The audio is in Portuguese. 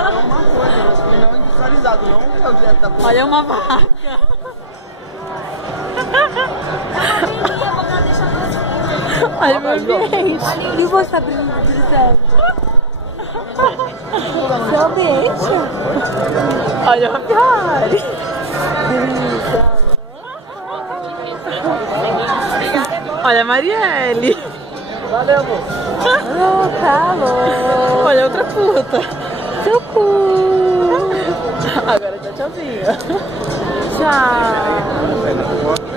uma coisa, não industrializado, não é o direto da coisa. Olha uma vaca. Olha o ambiente. E você abrindo seu ambiente? Olha o Ferrari. Olha a Marielle. Valeu, amor. Oh, calor. Olha outra puta. Seu cu. Agora tá tchauzinho. Tchau.